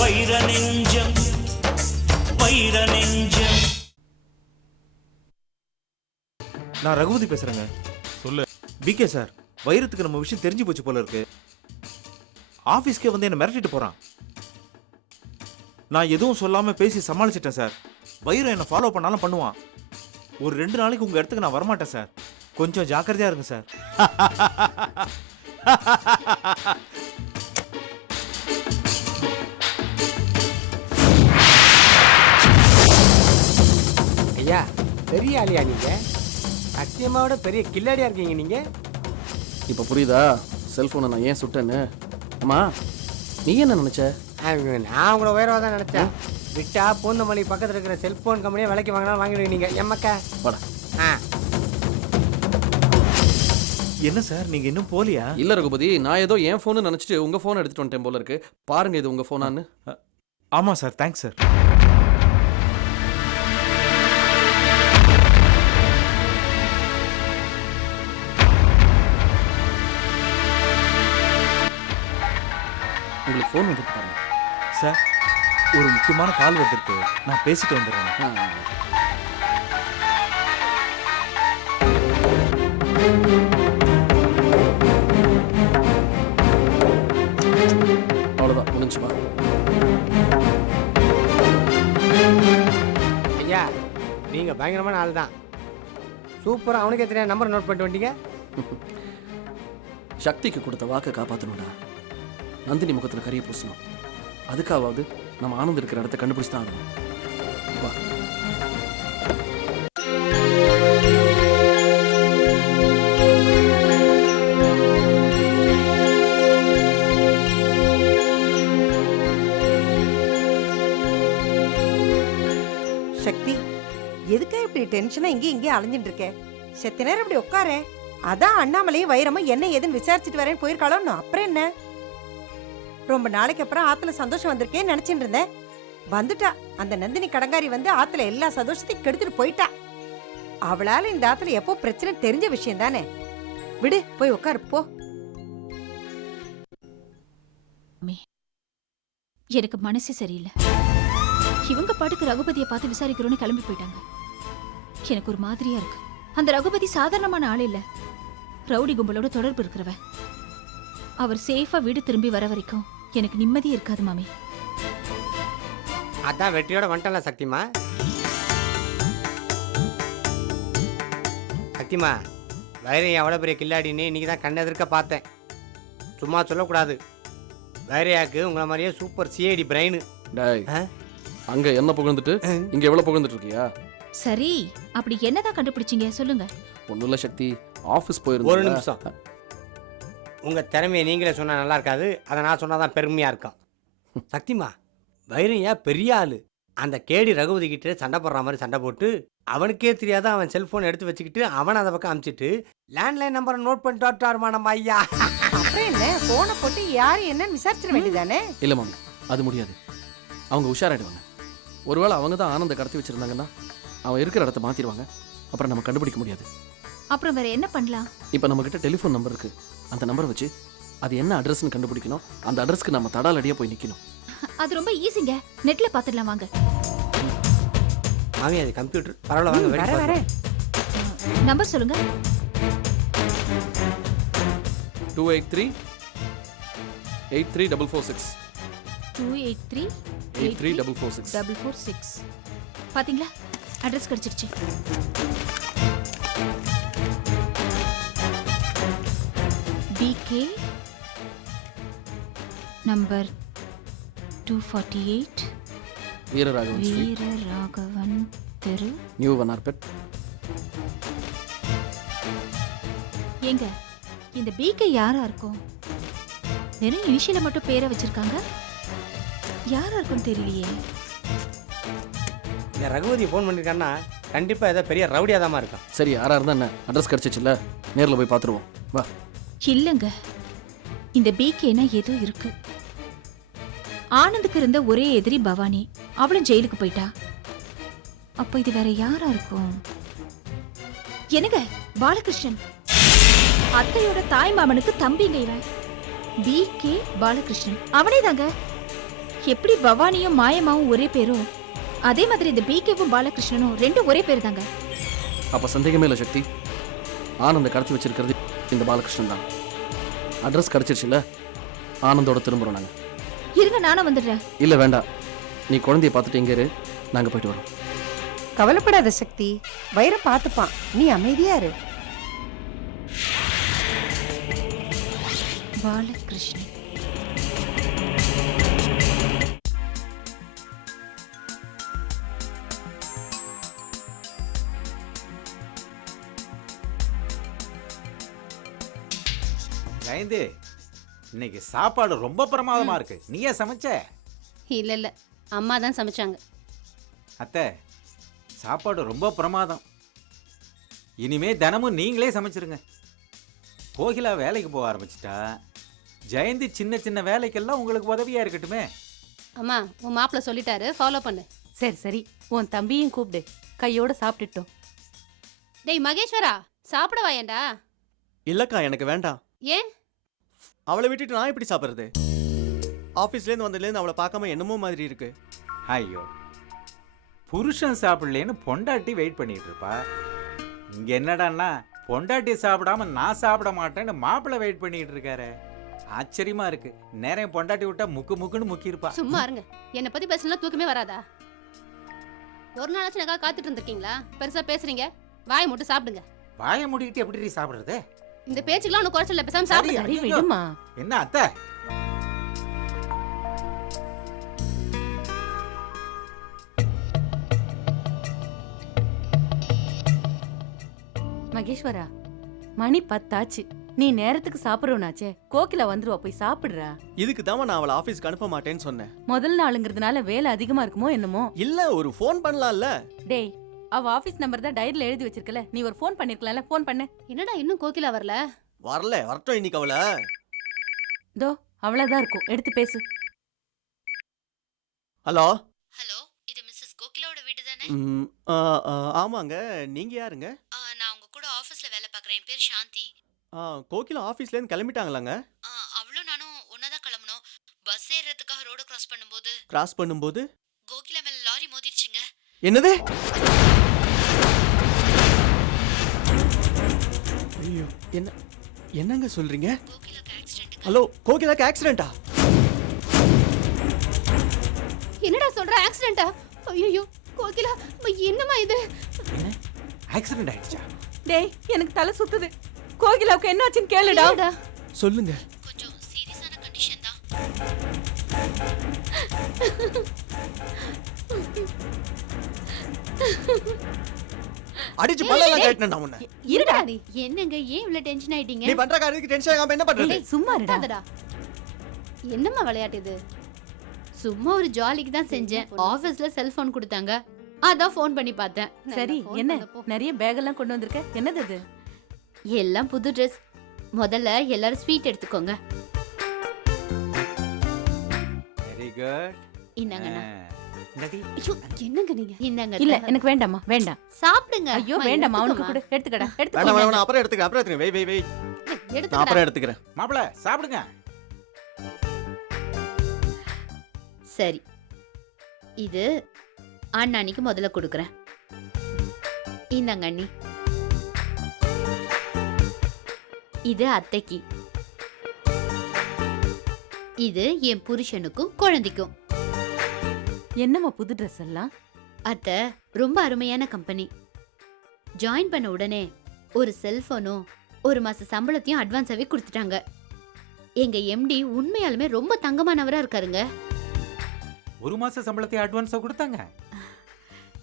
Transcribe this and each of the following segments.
வைர நெஞ்சம் வைர நெஞ்சம் நான் ரகுபதி பேசுறேங்க. சொல்லு. பிகே சார் வைரத்துக்கு நம்ம விஷயம் தெரிஞ்சு போச்சு போல இருக்கு. ஆபீஸ்க்கே வந்து என்ன மிரட்டிட்டு போறான். நான் எதுவும் சொல்லாம பேசி சமாளிச்சிட்டேன் சார் வைரம் என்ன ஃபாலோ பண்ணாலும் பண்ணுவான். ஒரு ரெண்டு நாளைக்கு உங்க இடத்துக்கு நான் வரமாட்டேன் சார் கொஞ்சம் ஜாக்கிரதையா இருங்க சார். ஐயா பெரிய ஆளியா நீங்க? சத்தியமாவோட பெரிய கில்லாடியா இருக்கீங்க நீங்க? இப்போ புரியுதா? செல்ஃபோனை நான் ஏன் சுட்டேன்னு? அம்மா நீ என்ன நினச்ச? அவங்க- நான் உங்களை உயர்வா தான் நினைச்சேன். விட்டா பூந்தமல்லி பக்கத்துல இருக்கிற செல்போன் கம்பெனியை விலைக்கு வாங்கினா வாங்கிடுவீங்க நீங்க. எம்மக்கா? வாடா. என்ன சார் நீங்க இன்னும் போலியா இல்லை ரகுபதி நான் ஏதோ என் ஃபோனு நினச்சிட்டு உங்கள் ஃபோனை எடுத்துட்டு வந்துட்டேன் போல இருக்கு. பாருங்க இது உங்கள் ஃபோனான்னு ஆமா சார் தேங்க்ஸ் சார். உங்களுக்கு ஃபோன் வந்துட்டு பாருங்க. சார் ஒரு முக்கியமான கால் வந்திருக்கு. நான் பேசிட்டு வந்துடுறேன். ஆ, அவ்வளோதான் முடிஞ்சுப்பா ஐயா நீங்க பயங்கரமான ஆள் தான் சூப்பரா அவனுக்கே தெரியாத நம்பர் நோட் பண்ணிட்டு வந்துட்டீங்க சக்திக்கு கொடுத்த வாக்கை காப்பாற்றணும்டா நந்தினி முகத்தில் கரிய பூசணும். அதுக்காவது நம்ம ஆனந்த் இருக்கிற இடத்த கண்டுபிடிச்சு தான் ஆகணும். டென்ஷனா இங்கேயும் இங்கேயும் அலைஞ்சிட்டு இருக்க. செத்த நேரம் இப்படி உட்காரே? அதான் அண்ணாமலையும் வைரமும் என்ன ஏதுன்னு விசாரிச்சுட்டு வரேன்னு போயிருக்காளோ அப்புறம் என்ன? ரொம்ப நாளைக்கு அப்புறம் ஆத்துல சந்தோஷம் வந்திருக்கேன்னு நினைச்சிட்டு இருந்தேன். வந்துட்டா. அந்த நந்தினி கடங்காரி வந்து ஆத்துல எல்லா சந்தோஷத்தையும் கெடுத்துட்டு போயிட்டா. அவளால இந்த ஆத்துல எப்போ பிரச்சனை தெரிஞ்ச விஷயம் தானே. விடு போய் உட்காரு போ. எனக்கு மனசே சரியில்லை. இவங்க பாட்டுக்கு ரகுபதியை பார்த்து விசாரிக்கிறோன்னு கிளம்பி போயிட்டாங்க. எனக்கு ஒரு மாதிரியா இருக்கு. அந்த ரகுபதி சாதாரணமான ஆள் இல்ல. ரவுடி கும்பலோட தொடர்பு இருக்கிறவ அவர் சேஃபா வீடு திரும்பி வர வரைக்கும் எனக்கு நிம்மதி இருக்காது மாமி. அதான் வெற்றியோட வந்துட்டல சக்திமா. சக்திமா வைரம் எவ்வளோ பெரிய கில்லாடின்னு இன்னைக்கு தான் கண்ணெதிர்க்க பார்த்தேன். சும்மா சொல்லக்கூடாது. வைரையாக்கு உங்களை மாதிரியே சூப்பர் சிஐடி பிரெயின் டேய் அங்க என்ன புகழ்ந்துட்டு? இங்க எவ்வளவு புகழ்ந்துட்டு இருக்கியா? சரி அப்படி என்னதான் கண்டுபிடிச்சீங்க? சொல்லுங்க. ஒன்றும் இல்லை சக்தி. ஆஃபீஸ் ஒரு நிமிஷம். உங்க திறமையை நீங்களே சொன்னா நல்லா இருக்காது. அதை நான் சொன்னாதான் பெருமையா இருக்கும் சக்திமா வைரையா பெரிய ஆளு. அந்த கேடி ரகுபதி கிட்ட சண்டை போடுற மாதிரி சண்டை போட்டு அவனுக்கே தெரியாத அவன் செல்போன் எடுத்து வச்சுக்கிட்டு அவன் அதை பக்கம் அமிச்சிட்டு லேண்ட்லைன் நம்பரை நோட் பண்ணிட்டு வரட்டாருமா நம்ம ஐயா. அப்புறம் என்ன? போனை போட்டு யாரு என்னன்னு விசாரிச்சிட வேண்டியதானே? இல்லை மாமி அது முடியாது. அவங்க உஷாராயிடுவாங்க. ஒருவேளை அவங்க தான் ஆனந்த கடத்தி வச்சிருந்தாங்கன்னா அவன் இருக்கிற இடத்த மாத்திடுவாங்க. அப்புறம் நம்ம கண்டுபிடிக்க முடியாது. அப்புறம் வேற என்ன பண்ணலாம்? இப்போ நம்ம கிட்ட டெலிஃபோன் நம்பர் இருக்கு. அந்த நம்பரை வச்சு அது என்ன அட்ரஸ்னு கண்டுபிடிக்கணும். அந்த அட்ரஸ்க்கு நம்ம தடாலடியாக போய் நிற்கணும் அது ரொம்ப ஈஸிங்க. நெட்ல பாத்துடலாம் வாங்க. மாமி அது கம்ப்யூட்டர். பரவாயில்ல வாங்க வர பார்க்கலாம். நம்பர் சொல்லுங்க. Two eight three eight three double four six. Two eight three eight three double four six. Double four six. பாத்தீங்களா? அட்ரஸ் கிடைச்சிருச்சு. PK number two forty eight Veeraraghavan street Veera Raghavan தெரு. New வனார்பெட் ஏங்க இந்த PK யாரா இருக்கும்? வெறும் இனிஷியல மட்டும் பேரை வச்சிருக்காங்க. யாரா இருக்கும்னு தெரியலையே. இந்த ரகுபதி ஃபோன் பண்ணிருக்காருன்னா கண்டிப்பா ஏதோ பெரிய ரவுடியாதாமா இருக்கும் சரி யாரா இருந்தா என்ன? அட்ரஸ் கிடைச்சிச்சுல்ல? நேர்ல போய் பார்த்துருவோம். வா. இல்லங்க. இந்த பிகேனா ஏதோ இருக்கு. ஆனந்துக்கு இருந்த ஒரே எதிரி பவானி. அவளும் ஜெயிலுக்கு போயிட்டா. அப்போ இது வேற யாரா இருக்கும்? என்னங்க? பாலகிருஷ்ணன். அத்தையோட தாய் மாமனுக்கு தம்பிங்க இவன். P K Balakrishnan. அவனே தாங்க எப்படி பவானியும் மாயமாவும் ஒரே பேரும் அதே மாதிரி இந்த பிகேவும் பாலகிருஷ்ணனும் ரெண்டும் ஒரே பேர் தாங்க அப்போ சந்தேகமே இல்லை சக்தி. ஆனந்தை கடத்தி வச்சிருக்கிறது இந்த பாலகிருஷ்ணன் தான். அட்ரஸ் கிடச்சிருச்சுல்ல ஆனந்தோட திரும்புகிறோம் நாங்கள் இருங்க நானும் வந்துடுறேன். இல்லை வேண்டாம். நீ குழந்தைய பார்த்துட்டு இங்கே இரு. நாங்கள் போயிட்டு வரோம். கவலைப்படாத சக்தி. வைரம் பார்த்துப்பான். நீ அமைதியா இரு. பாலகிருஷ்ணன். ஜெயந்தி இன்னைக்கு சாப்பாடு ரொம்ப பிரமாதமா இருக்கு. நீயே சமைச்ச? இல்ல இல்ல. அம்மா தான் சமைச்சாங்க. அத்தை சாப்பாடு ரொம்ப பிரமாதம். இனிமே தினமும் நீங்களே சமைச்சிருங்க. கோகிலா வேலைக்கு போக ஆரம்பிச்சிட்டா ஜெயந்தி சின்ன சின்ன வேலைக்கெல்லாம் உங்களுக்கு உதவியா இருக்கட்டுமே. அம்மா உன் மாப்பிள்ள சொல்லிட்டாரு. ஃபாலோ பண்ணு. சரி சரி. உன் தம்பியும் கூப்பிடு. கையோட சாப்பிட்டுட்டோம். டேய் மகேஸ்வரா சாப்பிட வாயேண்டா இல்லக்கா எனக்கு வேண்டாம். ஏன்? அவளை விட்டுட்டு நான் எப்படி சாப்பிட்றது? ஆஃபீஸ்லேருந்து வந்ததுலேருந்து அவளை பார்க்காம என்னமோ மாதிரி இருக்கு. ஐயோ. புருஷன் சாப்பிடலேன்னு பொண்டாட்டி வெயிட் பண்ணிட்டு இருப்பா. இங்க என்னடான்னா பொண்டாட்டி சாப்பிடாம நான் சாப்பிட மாட்டேன்னு மாப்பிள்ளை வெயிட் பண்ணிட்டு இருக்காரு. ஆச்சரியமா இருக்கு. நேரம் பொண்டாட்டி விட்டா முக்கு முக்குன்னு முக்கி இருப்பா சும்மா இருங்க. என்னை பத்தி பேசலாம் தூக்கமே வராதா? ஒரு நாளாச்சும் எனக்காக காத்துட்டு இருந்திருக்கீங்களா? பெருசா பேசுறீங்க. வாயை மட்டும் சாப்பிடுங்க. வாயை மூடிக்கிட்டு எப்படி சாப்பிடுறது? இந்த பேச்சுக்கெல்லாம் ஒன்றும் குறைச்சல பேசாம ஐயோ. விடுமா? என்ன அத்தை? மகேஸ்வரா மணி பத்தாச்சு. நீ நேரத்துக்கு சாப்பிடுறோனாச்சே. கோகிலா வந்துருவா போய் சாப்பிடுறா. இதுக்கு தான் நான் அவளை ஆஃபீஸ்க்கு அனுப்ப மாட்டேன்னு சொன்னேன். முதல் நாளுங்கிறதுனால வேலை அதிகமா இருக்குமோ என்னமோ? இல்ல ஒரு ஃபோன் பண்ணலாம்ல. டேய் அவ ஆபீஸ் நம்பர் தான் டைரியில எழுதி வச்சிருக்கல. நீ ஒரு ஃபோன் பண்ணிருக்கலாம்ல ஃபோன் பண்ணு. என்னடா இன்னும் கோகிலா வரல? வரல வரட்டும் இன்னைக்கு அவளை. தோ அவ்வளவுதான் இருக்கும். எடுத்து பேசு. ஹலோ? ஹலோ இது மிஸ்ஸஸ் கோகிலாவோட வீடு தானே? ஆமாங்க. நீங்க யாருங்க? நான் உங்க கூட ஆபீஸ்ல வேலை பார்க்குறேன். என் பேர் சாந்தி. ஆ, கோகிலா ஆஃபீஸ்லேருந்து கிளம்பிட்டாங்களாங்க? அவளும் நானும் ஒன்னாதான் கிளம்பணும் பஸ் ஏறுறதுக்காக ரோடு கிராஸ் பண்ணும்போது கிராஸ் பண்ணும்போது? கோகிலா மேல லாரி மோதிருச்சுங்க. என்னது? ஐயோ என்ன என்னங்க சொல்றீங்க? கோகிலாக்கு ஆக்சிடென்ட் ஹலோ கோகிலாக்கு ஆக்சிடென்ட்டா என்னடா சொல்ற ஆக்சிடென்ட்டா ஐயோ கோகிலா அம்மா, என்னம்மா இது? ஆக்சிடென்ட் ஆயிடுச்சா? டேய் எனக்கு தலை சுத்துது. கோகிலாவுக்கு என்னாச்சுன்னு கேளுடா. என்னடா சொல்லுங்க. கொஞ்சம் சீரியஸான கண்டிஷன் தான். அடிச்சு பல்லெல்லாம் கேட்டேன் நான் உன்னை. இருடா நீ. என்னங்க ஏன் இவ்வளவு டென்ஷன் ஆயிட்டீங்க? நீ பண்ற காரியத்துக்கு டென்ஷன் ஆகாம என்ன பண்றது? டேய் சும்மா இருடா. கத்தாதடா. என்னம்மா விளையாட்டு இது? சும்மா ஒரு ஜாலிக்கு தான் செஞ்சேன். ஆபீஸ்ல செல்போன் கொடுத்தாங்க. அதான் ஃபோன் பண்ணி பார்த்தேன். சரி என்ன? நிறைய பேக் எல்லாம் கொண்டு வந்திருக்க? என்னது இது? எல்லாம் புது ட்ரெஸ் முதல்ல எல்லாரும் ஸ்வீட் எடுத்துக்கோங்க. வெரி குட் இந்தாங்கண்ணா ஐயோ என்னங்க நீங்க? இந்தாங்க இல்ல அத்தை. எனக்கு வேண்டாமா வேண்டாம். சாப்பிடுங்க. ஐயோ வேண்டாம் அவனுக்கு எடுத்துக்கோமா. கூட எடுத்துக்கடா வேண்டாம் எடுத்துக்கோ வேணாம் நான் அப்புறம் எடுத்துக்கிறேன் அப்புறம் எடுத்துக்கிறேன். வெய் வெய் வெய். நான் எடுத்துக்கடா. அப்புறம் எடுத்துக்கிறேன். மாப்பிள்ள சாப்பிடுங்க. சரி. இது அண்ணாணிக்கு முதல்ல கொடுக்குறேன். இந்தாங்க அண்ணி. இது அத்தைக்கு. இது என் புருஷனுக்கும் குழந்தைக்கும். என்னம்மா புது ட்ரெஸ் எல்லாம்? அத்தை ரொம்ப அருமையான கம்பெனி ஜாயின் பண்ண உடனே ஒரு செல்போனும் ஒரு மாச சம்பளத்தையும் அட்வான்ஸாவே கொடுத்துட்டாங்க. எங்க எம்டி உண்மையாலுமே ரொம்ப தங்கமானவரா இருக்காருங்க. ஒரு மாச சம்பளத்தை அட்வான்ஸா கொடுத்தாங்க?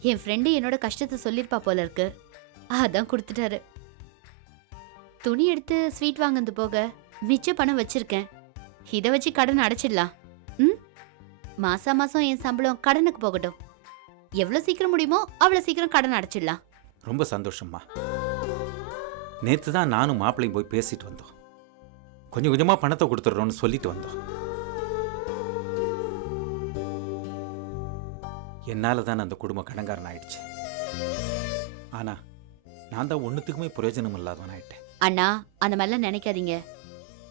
என் ஃப்ரெண்டு என்னோட கஷ்டத்தை சொல்லியிருப்பா போல இருக்கு. அதான் கொடுத்துட்டாரு. துணி எடுத்து ஸ்வீட் வாங்குனது போக மிச்ச பணம் வச்சிருக்கேன். இதை வச்சு கடன் அடைச்சிடலாம். மாசா மாசம் என் சம்பளம் கடனுக்கு போகட்டும். எவ்வளோ சீக்கிரம் முடியுமோ அவ்வளோ சீக்கிரம் கடன் அடைச்சிடலாம். ரொம்ப சந்தோஷம்மா. நேற்று தான் நானும் மாப்பிள்ளையும் போய் பேசிட்டு வந்தோம். கொஞ்சம் கொஞ்சமா பணத்தை கொடுத்துட்றோம்னு சொல்லிட்டு வந்தோம். என்னால தான் அந்த குடும்பம் கடங்காரன் ஆயிடுச்சு. ஆனா நான் தான் ஒன்றுத்துக்குமே பிரயோஜனம் இல்லாதவன் ஆயிட்டேன். அண்ணா அந்த மாதிரிலாம் நினைக்காதீங்க.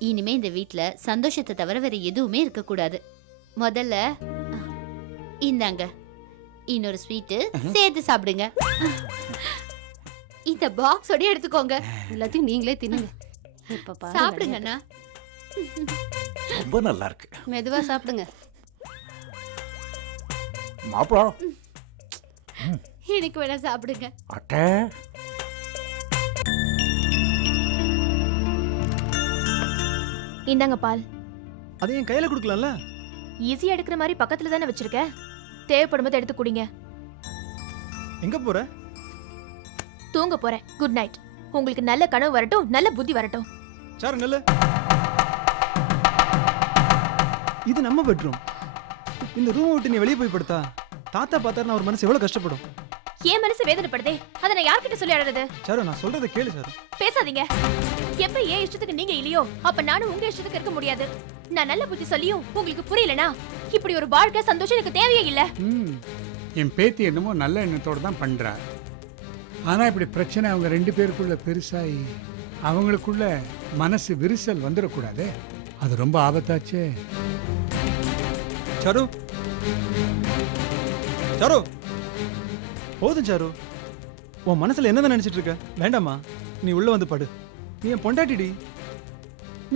இனிமே இந்த வீட்ல சந்தோஷத்தை தவிர வேற எதுவுமே இருக்கக்கூடாது. முதல்ல இந்தாங்க. இன்னொரு ஸ்வீட்டு சேர்த்து சாப்பிடுங்க. இந்த பாக்ஸோட எடுத்துக்கோங்க. எல்லாத்தையும் நீங்களே தின்னுங்க. இப்ப பாரு சாப்பிடுங்க அண்ணா ரொம்ப நல்லா இருக்கு மெதுவா சாப்பிடுங்க. மாப்பிள எனக்கு வேணா சாப்பிடுங்க. அட்டை. இந்தாங்க பால். அது என் கையில கொடுக்கலாம்ல? ஈஸியா எடுக்கிற மாதிரி பக்கத்துல தானே வச்சிருக்க? தேவைப்படும் போது எடுத்து குடிங்க. எங்க போற? தூங்க போறேன். குட் நைட் உங்களுக்கு நல்ல கனவு வரட்டும் நல்ல புத்தி வரட்டும். சாரு நெல்லு. இது நம்ம பெட்ரூம் இந்த ரூம் விட்டு நீ வெளியே போய் படுத்தா தாத்தா பார்த்தாருன்னா அவர் மனசு எவ்வளவு கஷ்டப்படும்? என் மனசு வேதனைப்படுதே அதை நான் யார்கிட்ட சொல்லி அழறது? சாரு நான் சொல்றதை கேளு சார். பேசாதீங்க. எப்ப ஏன் இஷ்டத்துக்கு நீங்க இல்லையோ அப்ப நானும் உங்க இஷ்டத்துக்கு இருக்க முடியாது. நான் நல்ல புத்தி சொல்லியும் உங்களுக்கு புரியலனா இப்படி ஒரு வாழ்க்கை சந்தோஷம் எனக்கு தேவையே இல்ல. ம். என் பேத்தி என்னமோ நல்ல எண்ணத்தோடு தான் பண்ணுறா ஆனால் இப்படி பிரச்சனை அவங்க ரெண்டு பேருக்குள்ள பெருசாகி அவங்களுக்குள்ள மனசு விரிசல் வந்துடக்கூடாது. அது ரொம்ப ஆபத்தாச்சே. சாரு. சாரு. போதும் சாரு. உன் மனசுல என்னதான் நினைச்சிட்டு இருக்க? வேண்டாமா நீ உள்ள வந்து படு. நீ என் பொண்டாட்டிடி.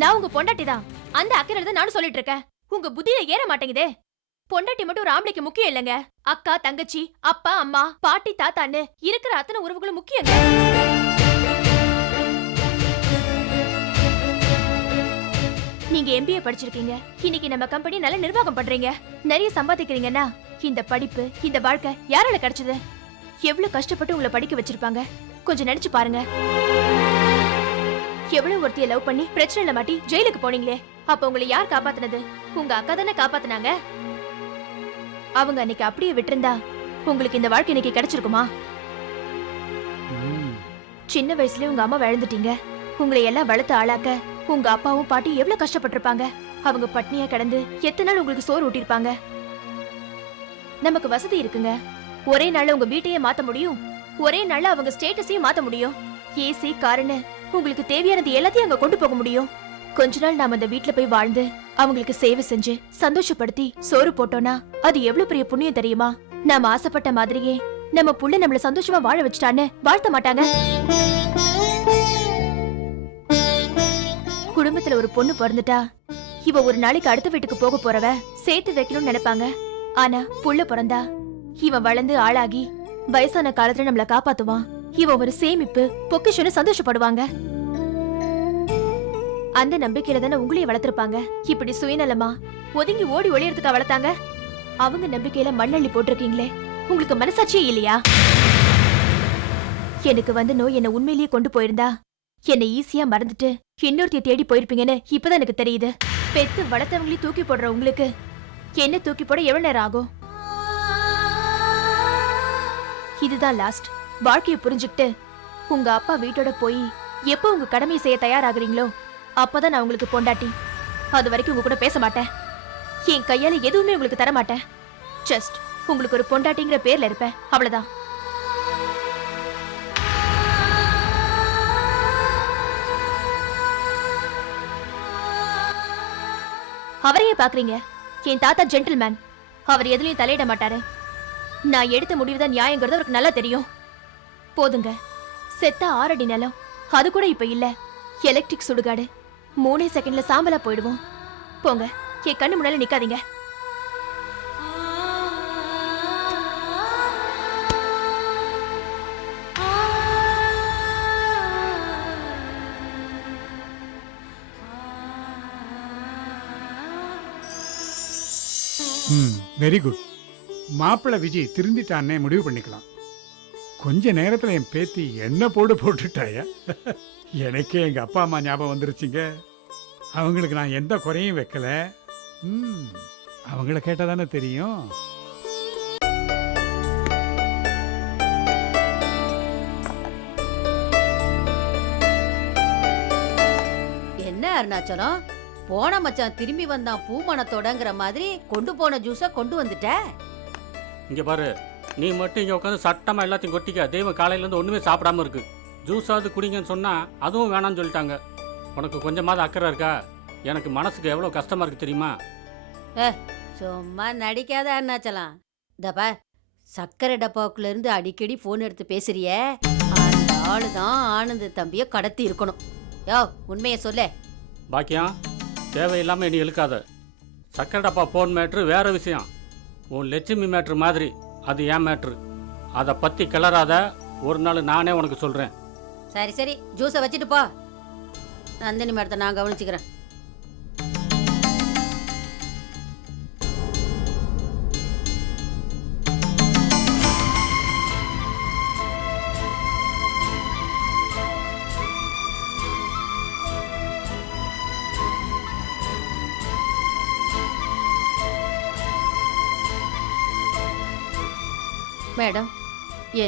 நான் உங்க பொண்டாட்டி தான். அந்த அக்கறை தான் நானும் சொல்லிட்டு இருக்கேன். உங்க புத்தியில ஏற மாட்டேங்குதே. பொண்டாட்டி மட்டும் ஒரு ஆம்பளைக்கு முக்கியம் இல்லைங்க. அக்கா தங்கச்சி அப்பா அம்மா பாட்டி தாத்தான்னு இருக்கிற அத்தனை உறவுகளும் முக்கியங்க நீங்க எம்பிஏ படிச்சிருக்கீங்க. இன்னைக்கு நம்ம கம்பெனி நல்ல நிர்வாகம் பண்றீங்க. நிறைய சம்பாதிக்கிறீங்கன்னா இந்த படிப்பு இந்த வாழ்க்கை யாரால கிடைச்சது? எவ்வளவு கஷ்டப்பட்டு உங்களை படிக்க வச்சிருப்பாங்க? கொஞ்சம் நினைச்சு பாருங்க. எவ்வளவு ஒருத்திய லவ் பண்ணி பிரச்சனைல மாட்டி ஜெயிலுக்கு போனீங்களே. அப்ப உங்களை யார் காப்பாத்துனது? உங்க அக்கா தானே காப்பாத்துனாங்க. அவங்க அன்னைக்கு அப்படியே விட்டிருந்தா உங்களுக்கு இந்த வாழ்க்கை இன்னைக்கு கிடைச்சிருக்குமா? சின்ன வயசுலயே உங்க அம்மா வளர்ந்துட்டீங்க. உங்களை எல்லாம் வளர்த்து ஆளாக்க உங்க அப்பாவும் பாட்டி எவ்வளவு கஷ்டப்பட்டிருப்பாங்க. அவங்க பட்னியா கிடந்து எத்தனை நாள் உங்களுக்கு சோறு ஊட்டியிருப்பாங்க நமக்கு வசதி இருக்குங்க. ஒரே நாள்ல உங்க வீட்டையே மாத்த முடியும். ஒரே நாள்ல அவங்க ஸ்டேட்டஸையும் மாத்த முடியும். ஏசி காருன்னு உங்களுக்கு தேவையானது எல்லாத்தையும் அங்க கொண்டு போக முடியும். கொஞ்ச நாள் நாம அந்த வீட்ல போய் வாழ்ந்து அவங்களுக்கு சேவை செஞ்சு சந்தோஷப்படுத்தி சோறு போட்டோம்னா அது எவ்வளவு பெரிய புண்ணியம் தெரியுமா? நாம ஆசைப்பட்ட மாதிரியே நம்ம புள்ள நம்மள சந்தோஷமா வாழ வச்சுட்டான்னு வாழ்த்த மாட்டாங்க. குடும்பத்துல ஒரு பொண்ணு பிறந்துட்டா இவ ஒரு நாளைக்கு அடுத்த வீட்டுக்கு போக போறவ சேர்த்து வைக்கணும்னு நினைப்பாங்க. ஆனா புள்ள பிறந்தா இவன் வளர்ந்து ஆளாகி வயசான காலத்துல நம்மள காப்பாத்துவான் இவன் ஒரு சேமிப்பு பொக்கிஷன்னு சந்தோஷப்படுவாங்க. அந்த நம்பிக்கையில தானே உங்களையும் வளர்த்திருப்பாங்க. இப்படி சுயநலமா ஒதுங்கி ஓடி ஒளியறதுக்கா வளர்த்தாங்க? அவங்க நம்பிக்கையில மண்ணள்ளி போட்டிருக்கீங்களே. உங்களுக்கு மனசாட்சியே இல்லையா? எனக்கு வந்து நோய் என்ன உண்மையிலேயே கொண்டு போயிருந்தா. என்னை ஈஸியா மறந்துட்டு இன்னொருத்தைய தேடி போயிருப்பீங்கன்னு இப்பதான் எனக்கு தெரியுது. பெத்து வளர்த்தவங்களையும் தூக்கி போடுற உங்களுக்கு. என்ன தூக்கி போட எவ்வளவு நேரம் ஆகும்? இதுதான் லாஸ்ட் வாழ்க்கைய புரிஞ்சுக்கிட்டு உங்க அப்பா வீட்டோட போய் எப்போ உங்க கடமையை செய்ய தயாராகிறீங்களோ அப்பதான் நான் உங்களுக்கு பொண்டாட்டி. அது வரைக்கும் உங்க கூட பேச மாட்டேன். என் கையால எதுவுமே உங்களுக்கு தர மாட்டேன். ஜஸ்ட் உங்களுக்கு ஒரு பொண்டாட்டிங்கிற பேர்ல இருப்பேன். அவ்வளவுதான். அவரையே பாக்குறீங்க. என் தாத்தா ஜென்டில்மேன் அவர் எதுலயும் தலையிட மாட்டாரு. நான் எடுத்த முடிவுதான் நியாயங்கிறது அவருக்கு நல்லா தெரியும். போதுங்க. செத்த ஆறடி நிலம். அது கூட இப்ப இல்ல. எலக்ட்ரிக் சுடுகாடு. மூணே செகண்ட்ல சாம்பலா போயிடுவோம். போங்க. என் கண்ணு முன்னால நிக்காதீங்க. வெரி குட் மாப்பிள்ளை விஜய் திருந்திட்டான்னே முடிவு பண்ணிக்கலாம். கொஞ்ச நேரத்தில் என் பேத்தி என்ன போடு போட்டுட்டாயா? எனக்கே எங்கள் அப்பா அம்மா ஞாபகம் வந்துருச்சுங்க. அவங்களுக்கு நான் எந்த குறையும் வைக்கல. ம் அவங்கள கேட்டால் தானே தெரியும். என்ன அருணாச்சலம்? போன மச்சான் திரும்பி வந்தான் பூமணத்தோடங்கிற மாதிரி கொண்டு போன ஜூஸை கொண்டு வந்துட்ட? இங்க பாரு நீ மட்டும் இங்க உட்காந்து சட்டமா எல்லாத்தையும் கொட்டிக்க தெய்வம் காலையில இருந்து ஒண்ணுமே சாப்பிடாம இருக்கு. ஜூஸாவது குடிங்கன்னு சொன்னால் அதுவும் வேணாம்னு சொல்லிட்டாங்க. உனக்கு கொஞ்சமாவது அக்கறை இருக்கா? எனக்கு மனசுக்கு எவ்வளோ கஷ்டமாக இருக்குது தெரியுமா? சும்மா நடிக்காத அருணாச்சலம் தப்பா சக்கரை டப்பாக்குள்ள இருந்து அடிக்கடி ஃபோன் எடுத்து பேசுறியே. அந்த ஆளு தான் ஆனந்த் தம்பிய கடத்தி இருக்கணும். யோ உண்மையை சொல்ல. பாக்கியம் தேவையில்லாமல் இனி இழுக்காத. சக்கரை டப்பா போன் மேட்ரு வேற விஷயம். உன் லட்சுமி மேட்ரு மாதிரி அது ஏன் மேட்ரு? அதை பற்றி கிளறாத ஒரு நாள் நானே உனக்கு சொல்கிறேன் சரி சரி ஜூஸை வச்சுட்டு போ. நந்தினி மேடத்தை நான் கவனிச்சுக்கிறேன்.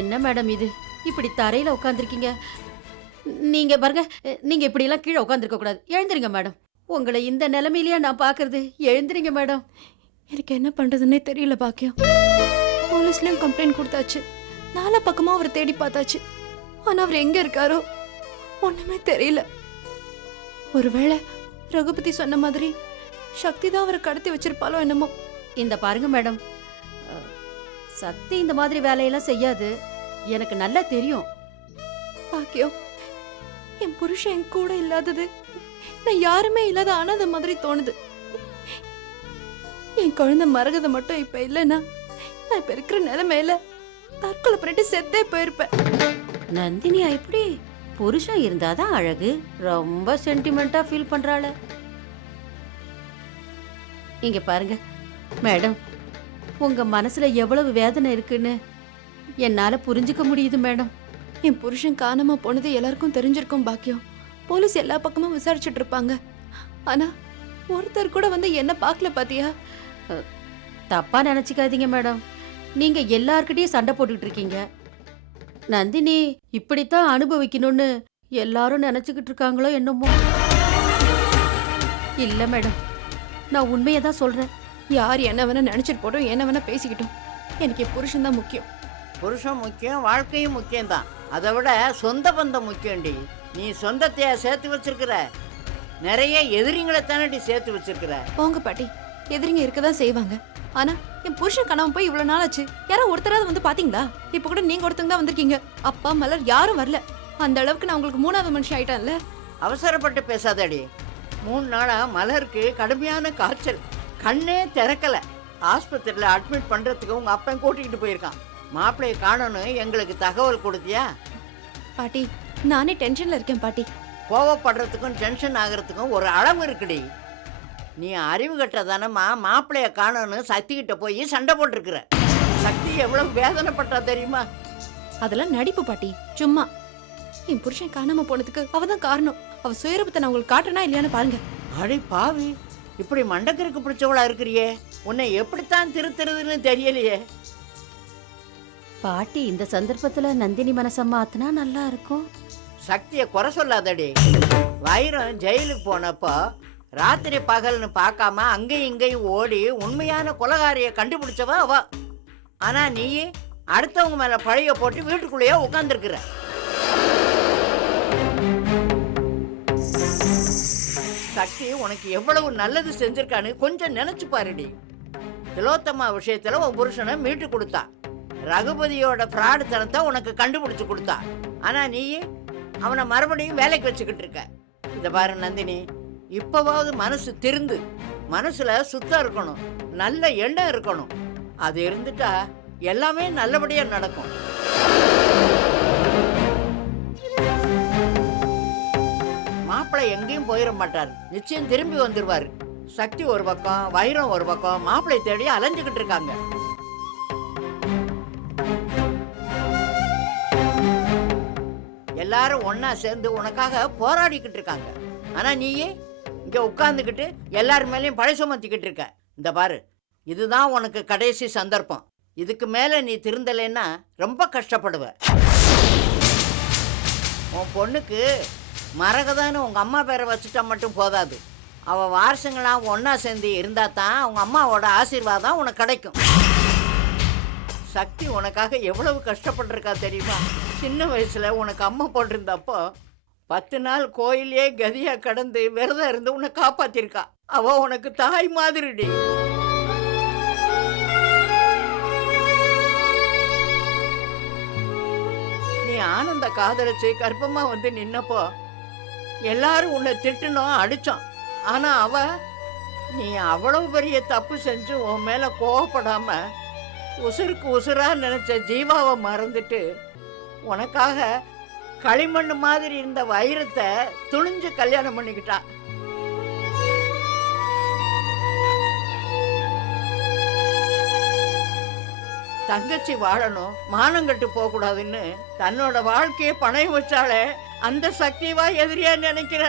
என்ன மேடம் இது? இப்படி தரையில உட்காந்துருக்கீங்க நீங்க பாருங்க நீங்க இப்படி எல்லாம் கீழே உட்காந்துருக்க கூடாது. எழுந்திருங்க மேடம். உங்களை இந்த நிலைமையிலயா நான் பாக்குறது எழுந்திருங்க மேடம். எனக்கு என்ன பண்றதுன்னே தெரியல பாக்கியம் போலீஸ்லயும் கம்ப்ளைண்ட் கொடுத்தாச்சு. நாலா பக்கமா அவரை தேடி பார்த்தாச்சு. ஆனா அவர் எங்க இருக்காரோ? ஒண்ணுமே தெரியல. ஒருவேளை ரகுபதி சொன்ன மாதிரி சக்தி தான் அவரை கடத்தி வச்சிருப்பாளோ என்னமோ. இந்த பாருங்க மேடம் சக்தி இந்த மாதிரி வேலையெல்லாம் செய்யாது. எனக்கு நல்லா தெரியும். பாக்கியம் என் புருஷன் என் கூட இல்லாதது. நான் யாருமே இல்லாத அனாதை மாதிரி தோணுது. என் குழந்தை மரகத மட்டும் இப்ப இல்லைன்னா நான் இப்ப இருக்கிற நிலைமையில தற்கொலை பண்ணிட்டு செத்தே போயிருப்பேன். நந்தினியா இப்படி புருஷன் இருந்தாதான் அழகு. ரொம்ப சென்டிமெண்டா ஃபீல் பண்றாள. இங்க பாருங்க மேடம். உங்க மனசுல எவ்வளவு வேதனை இருக்குன்னு என்னால புரிஞ்சுக்க முடியுது மேடம். என் புருஷன் காணாம போனது எல்லாருக்கும் தெரிஞ்சிருக்கும் பாக்கியம். போலீஸ் எல்லா பக்கமும் விசாரிச்சுட்டு இருப்பாங்க. ஆனா ஒருத்தர் கூட வந்து என்ன பார்க்கல பாத்தியா? தப்பா நினைச்சுக்காதீங்க மேடம். நீங்க எல்லார்கிட்டயும் சண்டை போட்டுட்டு இருக்கீங்க. நந்தினி இப்படித்தான் அனுபவிக்கணும்னு எல்லாரும் நினைச்சுக்கிட்டு இருக்காங்களோ என்னமோ. இல்ல மேடம். நான் உண்மையை தான் சொல்றேன். யார் என்ன வேணா நினைச்சிட்டு போட்டோம் என்ன வேணா பேசிக்கிட்டோம். எனக்கு என் புருஷன் தான் முக்கியம். புருஷன் முக்கியம் வாழ்க்கையும் முக்கியம்தான். அதை விட சொந்த பந்தம் முக்கியம்டி. நீ சொந்தத்தையா சேர்த்து வச்சிருக்கிற? நிறைய எதிரிங்களை தானடி சேர்த்து வச்சிருக்கிற? போங்க பாட்டி எதிரிங்க இருக்கதான் செய்வாங்க. ஆனா என் புருஷன் கனவு போய் இவ்வளவு நாள் ஆச்சு யாரோ ஒருத்தராவது வந்து பாத்தீங்களா? இப்ப கூட நீங்க ஒருத்தங்க தான் வந்திருக்கீங்க. அப்பா மலர் யாரும் வரல. அந்த அளவுக்கு நான் உங்களுக்கு மூணாவது மனுஷன் ஆயிட்டேன்ல. அவசரப்பட்டு பேசாதடி. மூணு நாளா மலருக்கு கடுமையான காய்ச்சல். கண்ணே திறக்கல. ஆஸ்பத்திரியில் அட்மிட் பண்றதுக்கு உங்க அப்பன் கூட்டிகிட்டு போயிருக்கான். மாப்பிள்ளையை காணோன்னு எங்களுக்கு தகவல் கொடுத்தியா? பாட்டி நானே டென்ஷன்ல இருக்கேன் பாட்டி. கோவப்படுறதுக்கும் டென்ஷன் ஆகிறதுக்கும் ஒரு அளவு இருக்குடி. நீ அறிவு கட்டதானம்மா மாப்பிள்ளைய காணோன்னு சக்தி கிட்ட போய் சண்டை போட்டிருக்கிற. சக்தி எவ்வளவு வேதனைப்பட்டா தெரியுமா? அதெல்லாம் நடிப்பு பாட்டி சும்மா. என் புருஷன் காணாம போனதுக்கு அவ தான் காரணம். அவ சுயரூபத்தை நான் உங்களுக்கு காட்டுறனா இல்லையான்னு பாருங்க. அடி பாவி இப்படி மண்டக்கருக்கு பிடிச்சவளா இருக்கிறியே? உன்னை எப்படித்தான் திருத்துறதுன்னு தெரியலையே. பாட்டி இந்த சந்தர்ப்பத்துல நந்தினி மனசை மாத்தினா நல்லா இருக்கும். சக்தியை குறை சொல்லாதடி. வைரம் ஜெயிலுக்கு போனப்போ ராத்திரி பகல்னு பார்க்காம அங்கேயும் இங்கேயும் ஓடி உண்மையான கொலகாரியை கண்டுபிடிச்சவ அவ. ஆனா நீ அடுத்தவங்க மேல பழைய போட்டு வீட்டுக்குள்ளேயே உட்காந்துருக்குற சக்தி உனக்கு எவ்வளவு நல்லது செஞ்சிருக்கான்னு கொஞ்சம் நினைச்சு பாருடி. திலோத்தம்மா விஷயத்துல உன் புருஷனை மீட்டு கொடுத்தா. ரகுபதியோட பிராடுத்தனத்தை உனக்கு கண்டுபிடிச்சு கொடுத்தா. ஆனா நீ அவனை மறுபடியும் வேலைக்கு வச்சுக்கிட்டு இருக்க. இத பாரு நந்தினி இப்பவாவது மனசு திருந்து மனசுல சுத்தம் இருக்கணும் நல்ல எண்ணம் இருக்கணும். அது இருந்துட்டா எல்லாமே நல்லபடியா நடக்கும். மாப்பிள்ளை எங்கேயும் போயிட மாட்டார். நிச்சயம் திரும்பி வந்துருவாரு. சக்தி ஒரு பக்கம் வைரம் ஒரு பக்கம் மாப்பிள்ளை தேடி அலைஞ்சுக்கிட்டு இருக்காங்க. எல்லாரும் ஒன்னா சேர்ந்து உனக்காக போராடிக்கிட்டு இருக்காங்க. ஆனா நீயே இங்க உட்கார்ந்துக்கிட்டு எல்லார் மேலேயும் பழை சுமத்திக்கிட்டு இருக்க. இந்த பாரு இதுதான் உனக்கு கடைசி சந்தர்ப்பம். இதுக்கு மேல நீ திருந்தலைன்னா ரொம்ப கஷ்டப்படுவ. உன் பொண்ணுக்கு மரகதான்னு உங்கள் அம்மா பேரை வச்சுட்டா மட்டும் போதாது. அவள் வாரிசுங்களாம் ஒன்றா சேர்ந்து இருந்தா தான் அவங்க அம்மாவோட ஆசீர்வாதம் உனக்கு கிடைக்கும். சக்தி உனக்காக எவ்வளவு கஷ்டப்பட்டிருக்கா தெரியுமா? சின்ன வயசில் உனக்கு அம்மா போட்டிருந்தப்போ பத்து நாள் கோயிலே கதியாக கடந்து விரதம் இருந்து உன்னை காப்பாற்றிருக்கா அவள் உனக்கு தாய் மாதிரிடி. நீ ஆனந்த காதலிச்சு கர்ப்பமாக வந்து நின்னப்போ எல்லாரும் உன்னை திட்டணும் அடித்தான் ஆனால் அவ நீ அவ்வளோ பெரிய தப்பு செஞ்சு உன் மேலே கோவப்படாம உசுருக்கு உசுராக நினச்ச ஜீவாவை மறந்துட்டு உனக்காக களிமண் மாதிரி இருந்த வைரத்தை துணிஞ்சு கல்யாணம் பண்ணிக்கிட்டா. தங்கச்சி வாழணும் மானங்கட்டு போகக்கூடாதுன்னு தன்னோட வாழ்க்கையை பணயம் வச்சாலே அந்த சக்திவா எதிரியா நினைக்கிற?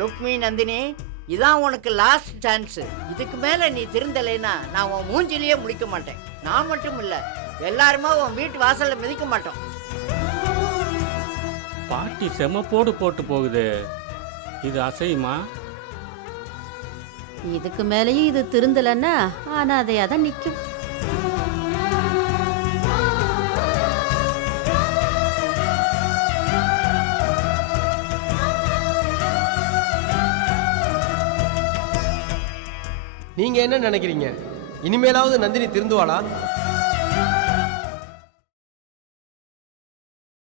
லுக்மி நந்தினி இதான் உனக்கு லாஸ்ட் சான்ஸ் இதுக்கு மேல நீ திருந்தலைன்னா நான் உன் மூஞ்சிலேயே முடிக்க மாட்டேன். நான் மட்டும் இல்ல எல்லாருமே உன் வீட்டு வாசல்ல மிதிக்க மாட்டோம். பாட்டி செமப்போடு போட்டு போகுது. இது அசையுமா? இதுக்கு மேலேயும் இது திருந்தலன்னா அனாதையா தான் நிற்கும் நீங்க என்ன நினைக்கிறீங்க? இனிமேலாவது நந்தினி திருந்துவாளா?